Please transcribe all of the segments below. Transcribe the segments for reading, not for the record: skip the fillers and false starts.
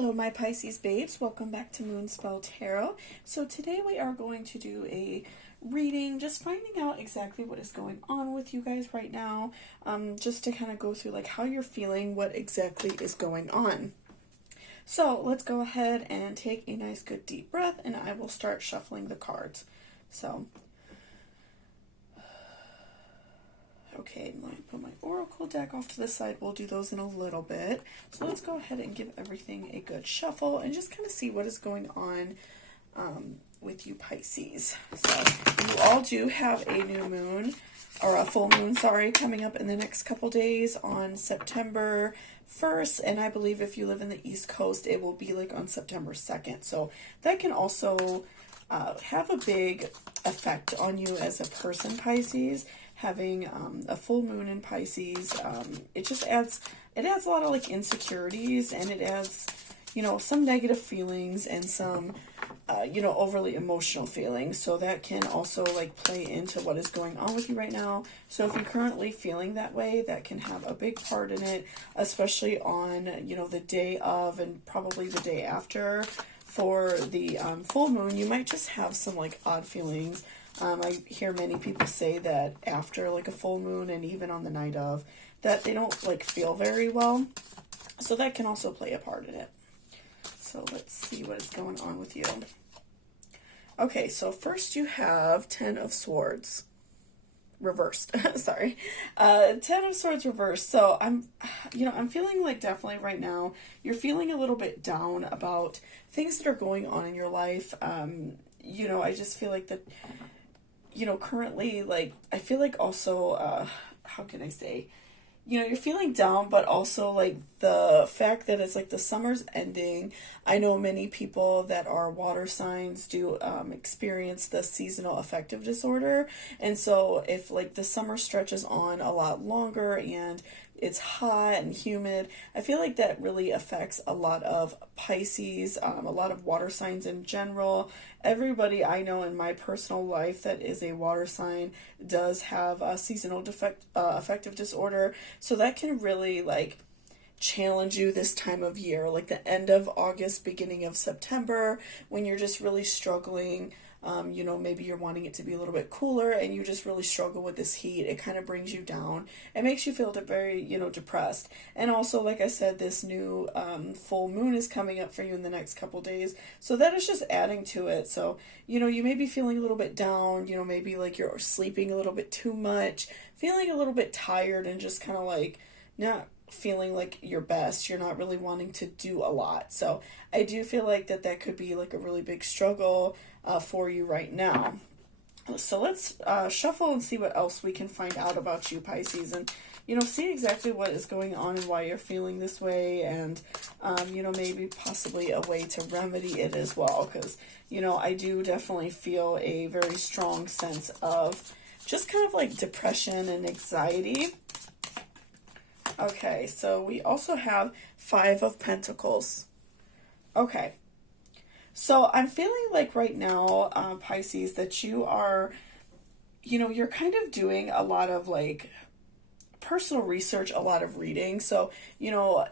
Hello, my Pisces babes. Welcome back to Moonspell Tarot. So today we are going to do a reading, just finding out exactly what is going on with you guys right now, just to kind of go through like how you're feeling, what exactly is going on. So let's go ahead and take a nice good deep breath, and I will start shuffling the cards. So, okay, let me put my oracle deck off to the side. We'll do those in a little bit. So let's go ahead and give everything a good shuffle and just kind of see what is going on with you Pisces. So you all do have a new moon, or a full moon, sorry, coming up in the next couple days on September 1st. And I believe if you live in the East Coast, it will be like on September 2nd. So that can also have a big effect on you as a person, Pisces. Having a full moon in Pisces, it just adds a lot of like insecurities, and it adds, you know, some negative feelings and some, you know, overly emotional feelings. So that can also like play into what is going on with you right now. So if you're currently feeling that way, that can have a big part in it, especially on, you know, the day of and probably the day after. For the full moon, you might just have some like odd feelings. I hear many people say that after like a full moon and even on the night of, that they don't like feel very well. So that can also play a part in it. So let's see what is going on with you. Okay, so first you have 10 of Swords reversed. Sorry. 10 of Swords reversed. So I'm feeling like definitely right now you're feeling a little bit down about things that are going on in your life. You know, I just feel like that, you know, currently, like, I feel like also, how can I say, you know, you're feeling down, but also like the fact that it's like the summer's ending. I know many people that are water signs do experience the seasonal affective disorder. And so if like the summer stretches on a lot longer and it's hot and humid, I feel like that really affects a lot of Pisces, a lot of water signs in general. Everybody I know in my personal life that is a water sign does have a seasonal affective disorder. So that can really like challenge you this time of year, like the end of August, beginning of September, when you're just really struggling. You know, maybe you're wanting it to be a little bit cooler and you just really struggle with this heat. It kind of brings you down. It makes you feel very, you know, depressed. And also, like I said, this new full moon is coming up for you in the next couple days. So that is just adding to it. So, you know, you may be feeling a little bit down, you know, maybe like you're sleeping a little bit too much, feeling a little bit tired and just kind of like not feeling like your best. You're not really wanting to do a lot. So I do feel like that could be like a really big struggle for you right now. So let's shuffle and see what else we can find out about you, Pisces, and, you know, see exactly what is going on and why you're feeling this way, and, you know, maybe possibly a way to remedy it as well, because, you know, I do definitely feel a very strong sense of just kind of like depression and anxiety. Okay, so we also have 5 of Pentacles. Okay, so I'm feeling like right now, Pisces, that you are, you know, you're kind of doing a lot of like personal research, a lot of reading. So, you know,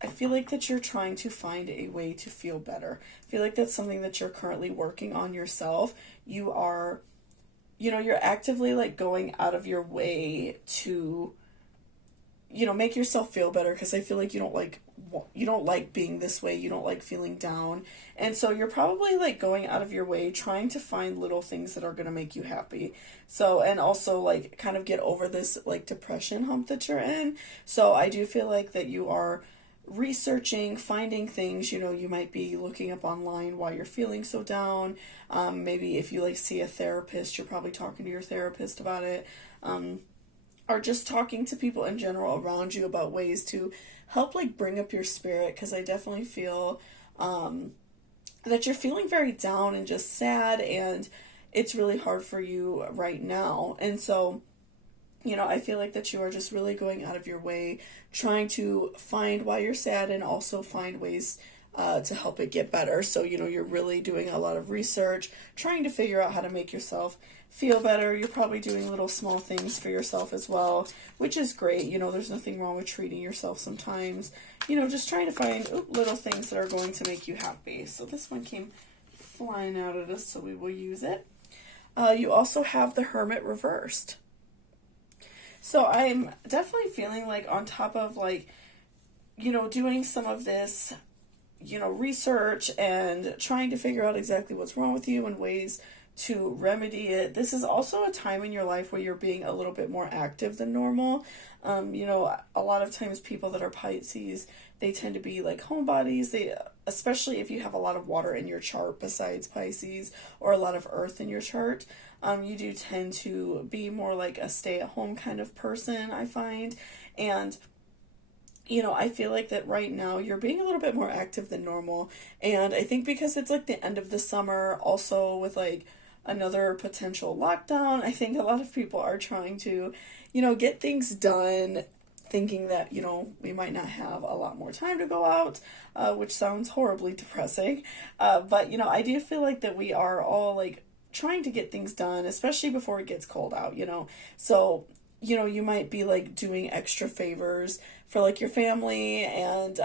I feel like that you're trying to find a way to feel better. I feel like that's something that you're currently working on yourself. You are, you know, you're actively like going out of your way to, you know, make yourself feel better, because I feel like you don't like being this way, you don't like feeling down, and so you're probably like going out of your way trying to find little things that are going to make you happy. So, and also like kind of get over this like depression hump that you're in. So I do feel like that you are researching, finding things, you know, you might be looking up online why you're feeling so down. Maybe if you like see a therapist, you're probably talking to your therapist about it. Or just talking to people in general around you about ways to help like bring up your spirit, because I definitely feel that you're feeling very down and just sad, and it's really hard for you right now. And so, you know, I feel like that you are just really going out of your way trying to find why you're sad, and also find ways to help it get better. So, you're really doing a lot of research, trying to figure out how to make yourself feel better. You're probably doing little small things for yourself as well, which is great. There's nothing wrong with treating yourself sometimes. Just trying to find little things that are going to make you happy. So this one came flying out at us, so we will use it. You also have the Hermit reversed. So I'm definitely feeling like on top of doing some of this, research and trying to figure out exactly what's wrong with you and ways to remedy it. This is also a time in your life where you're being a little bit more active than normal. A lot of times people that are Pisces, they tend to be like homebodies. Especially if you have a lot of water in your chart besides Pisces, or a lot of earth in your chart, you do tend to be more like a stay-at-home kind of person, I find. And I feel like that right now you're being a little bit more active than normal. And I think because it's like the end of the summer, also with like another potential lockdown, I think a lot of people are trying to, get things done, thinking that, we might not have a lot more time to go out, which sounds horribly depressing. But, I do feel like that we are all like trying to get things done, especially before it gets cold out, So, you might be like doing extra favors for like your family and,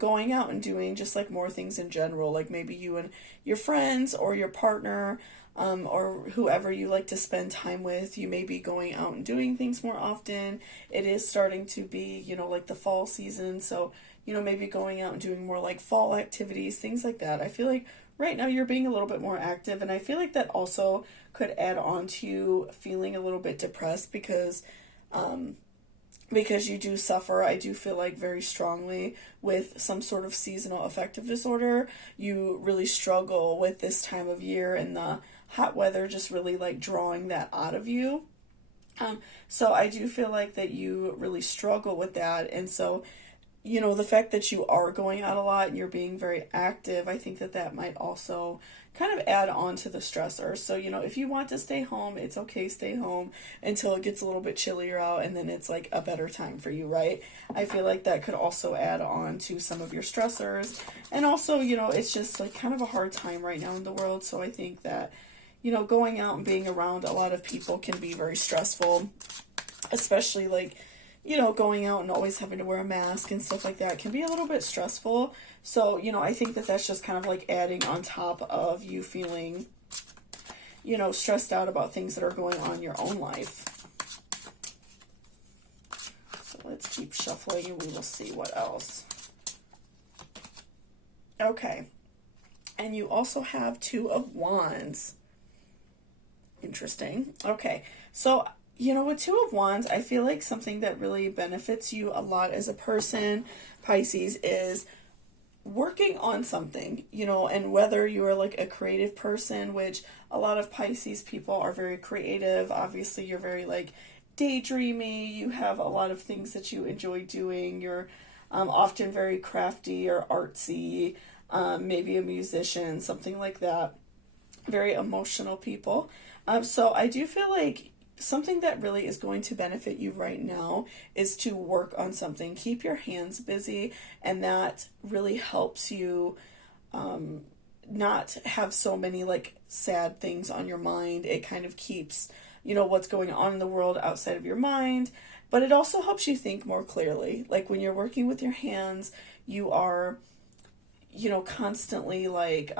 going out and doing just like more things in general, like maybe you and your friends or your partner, or whoever you like to spend time with, you may be going out and doing things more often. It is starting to be, like the fall season. So, maybe going out and doing more like fall activities, things like that. I feel like right now you're being a little bit more active, and I feel like that also could add on to you feeling a little bit depressed because you do suffer, I do feel like very strongly with some sort of seasonal affective disorder. You really struggle with this time of year and the hot weather just really like drawing that out of you. So I do feel like that you really struggle with that. And so, the fact that you are going out a lot and you're being very active, I think that that might also kind of add on to the stressor. So, if you want to stay home, it's okay, stay home until it gets a little bit chillier out, and then it's like a better time for you, right? I feel like that could also add on to some of your stressors. And also, it's just like kind of a hard time right now in the world. So I think that, going out and being around a lot of people can be very stressful, especially like, going out and always having to wear a mask and stuff like that can be a little bit stressful. So, I think that that's just kind of like adding on top of you feeling, stressed out about things that are going on in your own life. So let's keep shuffling and we will see what else. Okay. And you also have Two of Wands. Interesting. Okay. So, with Two of Wands, I feel like something that really benefits you a lot as a person, Pisces, is working on something, and whether you are like a creative person, which a lot of Pisces people are very creative. Obviously, you're very like daydreamy. You have a lot of things that you enjoy doing. You're often very crafty or artsy, maybe a musician, something like that. Very emotional people. So I do feel like something that really is going to benefit you right now is to work on something. Keep your hands busy, and that really helps you not have so many like sad things on your mind. It kind of keeps, what's going on in the world outside of your mind, but it also helps you think more clearly. Like when you're working with your hands, you are, constantly like,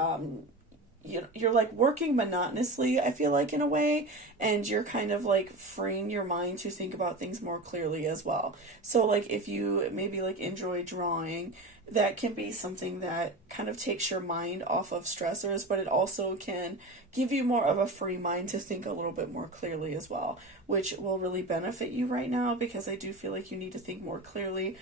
you're like working monotonously, I feel like, in a way, and you're kind of like freeing your mind to think about things more clearly as well. So like if you maybe like enjoy drawing, that can be something that kind of takes your mind off of stressors, but it also can give you more of a free mind to think a little bit more clearly as well, which will really benefit you right now, because I do feel like you need to think more clearly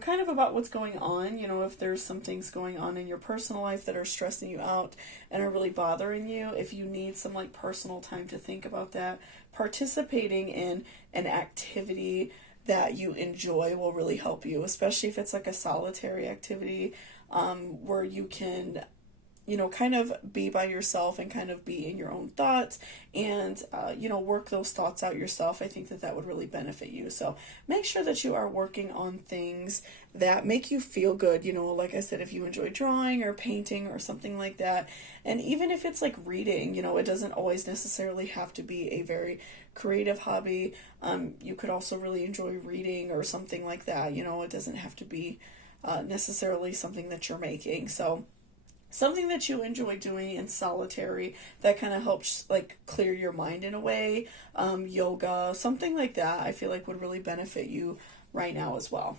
kind of about what's going on. If there's some things going on in your personal life that are stressing you out and are really bothering you, if you need some like personal time to think about that, participating in an activity that you enjoy will really help you, especially if it's like a solitary activity where you can, kind of be by yourself and kind of be in your own thoughts and, work those thoughts out yourself. I think that that would really benefit you. So make sure that you are working on things that make you feel good. Like I said, if you enjoy drawing or painting or something like that, and even if it's like reading, it doesn't always necessarily have to be a very creative hobby. You could also really enjoy reading or something like that. It doesn't have to be necessarily something that you're making. So something that you enjoy doing in solitary that kind of helps like clear your mind in a way, yoga, something like that, I feel like would really benefit you right now as well.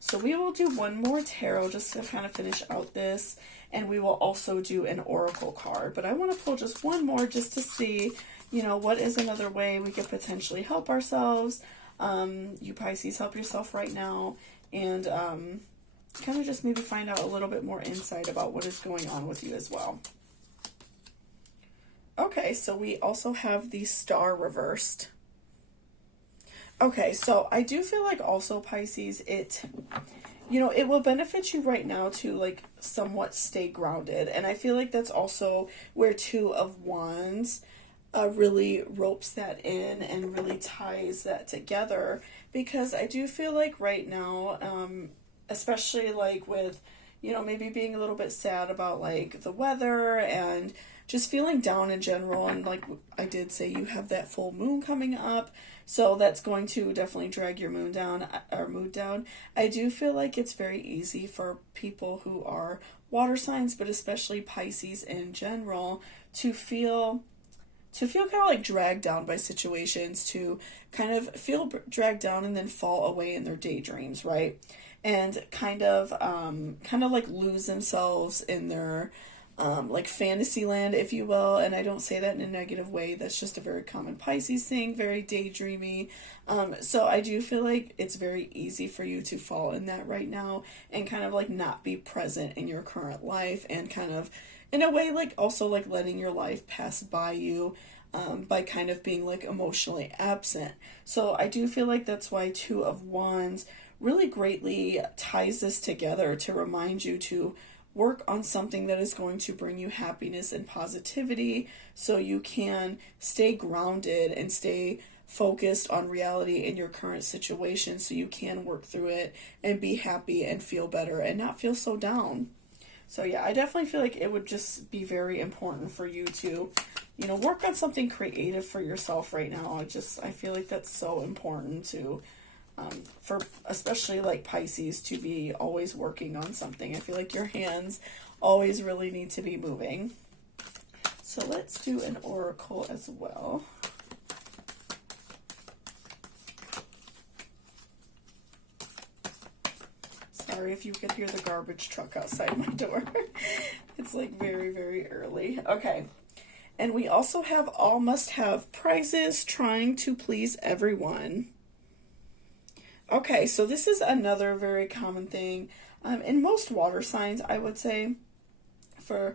So we will do one more tarot just to kind of finish out this, and we will also do an oracle card, but I want to pull just one more just to see, what is another way we could potentially help ourselves. You Pisces, help yourself right now, and kind of just maybe find out a little bit more insight about what is going on with you as well. Okay, so we also have the Star reversed. Okay, so I do feel like also Pisces, it will benefit you right now to like somewhat stay grounded. And I feel like that's also where Two of Wands really ropes that in and really ties that together. Because I do feel like right now, especially like with, maybe being a little bit sad about like the weather and just feeling down in general. And like I did say, you have that full moon coming up. So that's going to definitely drag your mood down. I do feel like it's very easy for people who are water signs, but especially Pisces in general, to feel kind of like dragged down by situations, to kind of feel dragged down and then fall away in their daydreams, right? And kind of like lose themselves in their like fantasy land, if you will. And I don't say that in a negative way. That's just a very common Pisces thing, very daydreamy. So I do feel like it's very easy for you to fall in that right now and kind of like not be present in your current life, and kind of in a way like also like letting your life pass by you, by kind of being like emotionally absent. So I do feel like that's why Two of Wands really greatly ties this together to remind you to work on something that is going to bring you happiness and positivity, so you can stay grounded and stay focused on reality in your current situation, so you can work through it and be happy and feel better and not feel so down. So yeah, I definitely feel like it would just be very important for you to, work on something creative for yourself right now. I feel like that's so important to, for especially like Pisces, to be always working on something. I feel like your hands always really need to be moving. So let's do an oracle as well. Sorry if you could hear the garbage truck outside my door. It's like very, very early. Okay. And we also have all must have prizes, trying to please everyone. Okay, so this is another very common thing in most water signs, I would say, for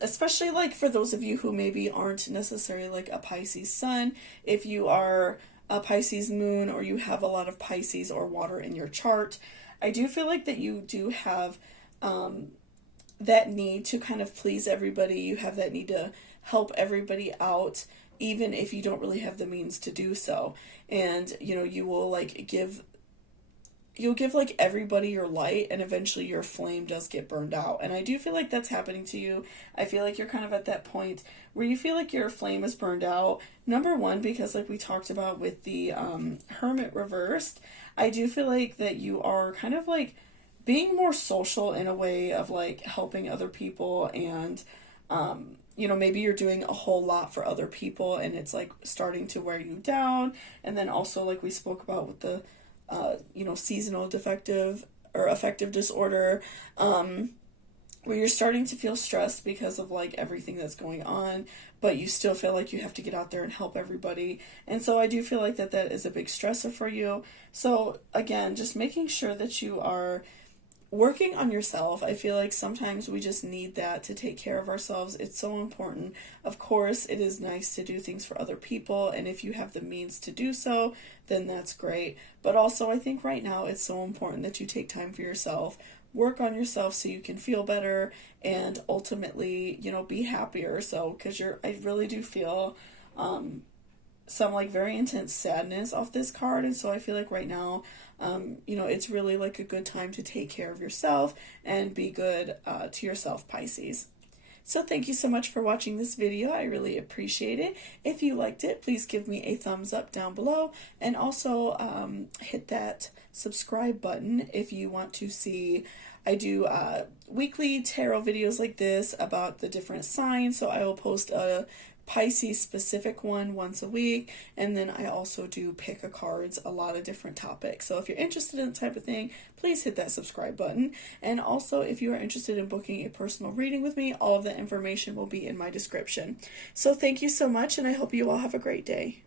especially like for those of you who maybe aren't necessarily like a Pisces sun. If you are a Pisces moon, or you have a lot of Pisces or water in your chart, I do feel like that you do have that need to kind of please everybody. You have that need to help everybody out, even if you don't really have the means to do so. And, you will like you'll give like everybody your light, and eventually your flame does get burned out. And I do feel like that's happening to you. I feel like you're kind of at that point where you feel like your flame is burned out. Number one, because like we talked about with the Hermit reversed, I do feel like that you are kind of like being more social in a way of like helping other people, and maybe you're doing a whole lot for other people, and it's like starting to wear you down. And then also like we spoke about with the seasonal defective or affective disorder, where you're starting to feel stressed because of like everything that's going on, but you still feel like you have to get out there and help everybody. And so I do feel like that is a big stressor for you. So again, just making sure that you are working on yourself. I feel like sometimes we just need that to take care of ourselves. It's so important. Of course, it is nice to do things for other people, and if you have the means to do so, then that's great. But also, I think right now it's so important that you take time for yourself, work on yourself so you can feel better and ultimately, you know, be happier. So, because I really do feel some like very intense sadness off this card, and so I feel like right now, you know, it's really like a good time to take care of yourself and be good to yourself, Pisces. So thank you so much for watching this video. I really appreciate it. If you liked it, please give me a thumbs up down below, and also hit that subscribe button if you want to see. I do weekly tarot videos like this about the different signs, so I will post a Pisces specific one once a week, and then I also do pick a cards, a lot of different topics. So if you're interested in that type of thing, please hit that subscribe button. And also, if you are interested in booking a personal reading with me, all of that information will be in my description. So thank you so much, and I hope you all have a great day.